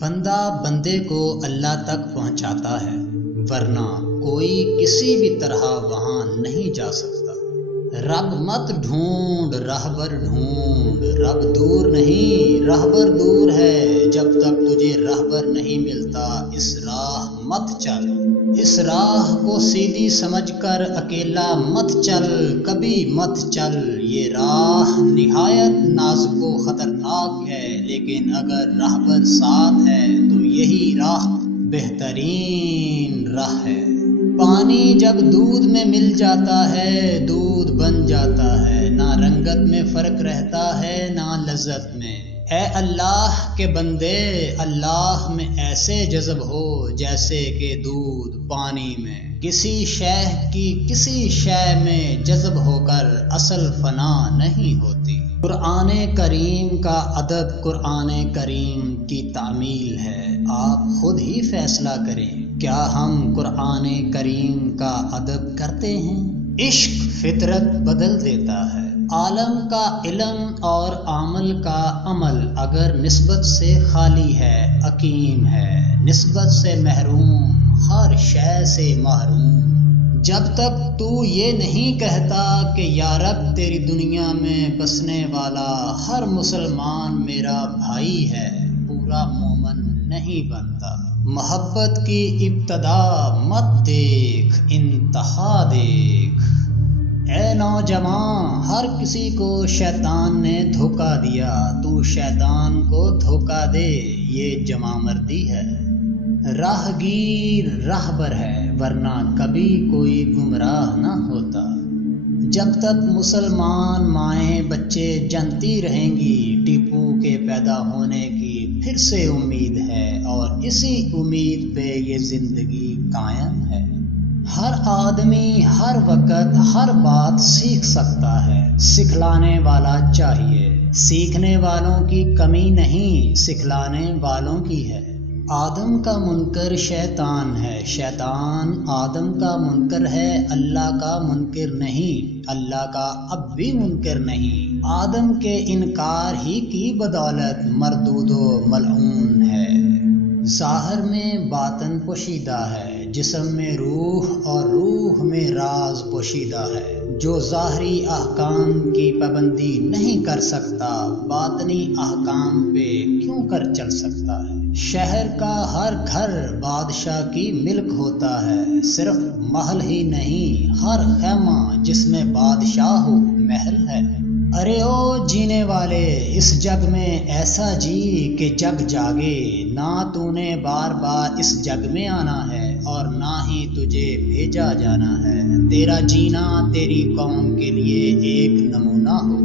بندہ بندے کو اللہ تک پہنچاتا ہے، ورنہ کوئی کسی بھی طرح وہاں نہیں جا سکتا۔ رب مت ڈھونڈ رہبر ڈھونڈ، رب دور نہیں رہبر دور ہے۔ جب تک تجھے رہبر نہیں ملتا اس راہ مت چل، اس راہ کو سیدھی سمجھ کر اکیلا مت چل، کبھی مت چل۔ یہ راہ نہایت نازک و خطرناک ہے، لیکن اگر رہبر ساتھ ہے تو یہی راہ بہترین راہ ہے۔ پانی جب دودھ میں مل جاتا ہے دودھ بن جاتا ہے، نہ رنگت میں فرق رہتا ہے نہ لذت میں۔ اے اللہ کے بندے، اللہ میں ایسے جذب ہو جیسے کہ دودھ پانی میں۔ کسی شے کی کسی شے میں جذب ہو کر اصل فنا نہیں ہوتی۔ قرآن کریم کا ادب قرآن کریم کی تعمیل ہے، آپ خود ہی فیصلہ کریں، کیا ہم قرآن کریم کا ادب کرتے ہیں؟ عشق فطرت بدل دیتا ہے۔ عالم کا علم اور عامل کا عمل اگر نسبت سے خالی ہے عقیم ہے، نسبت سے محروم ہر شے سے محروم۔ جب تک تو یہ نہیں کہتا کہ یا رب تیری دنیا میں بسنے والا ہر مسلمان میرا بھائی ہے، پورا مومن نہیں بنتا۔ محبت کی ابتدا مت دیکھ، انتہا دیکھ۔ اے نوجوان، ہر کسی کو شیطان نے دھوکا دیا، تو شیطان کو دھوکا دے، یہ جوان مردی ہے۔ راہگیر راہبر ہے، ورنہ کبھی کوئی گمراہ نہ ہوتا۔ جب تک مسلمان مائیں بچے جنتی رہیں گی، ٹیپو کے پیدا ہونے کی پھر سے امید ہے، اور اسی امید پہ یہ زندگی قائم ہے۔ ہر آدمی ہر وقت ہر بات سیکھ سکتا ہے، سکھلانے والا چاہیے۔ سیکھنے والوں کی کمی نہیں، سکھلانے والوں کی ہے۔ آدم کا منکر شیطان ہے، شیطان آدم کا منکر ہے، اللہ کا منکر نہیں، اللہ کا اب بھی منکر نہیں۔ آدم کے انکار ہی کی بدولت مردود و ملعون ہے۔ ظاہر میں باطن پوشیدہ ہے، جسم میں روح اور روح میں راز پوشیدہ ہے۔ جو ظاہری احکام کی پابندی نہیں کر سکتا، باطنی احکام پہ کیوں کر چل سکتا ہے؟ شہر کا ہر گھر بادشاہ کی ملک ہوتا ہے، صرف محل ہی نہیں، ہر خیمہ جس میں بادشاہ ہو محل ہے۔ ارے او جینے والے، اس جگ میں ایسا جی کہ جگ جاگے، نہ تو نے بار بار اس جگ میں آنا ہے اور نہ ہی تجھے بھیجا جانا ہے۔ تیرا جینا تیری قوم کے لیے ایک نمونہ ہو۔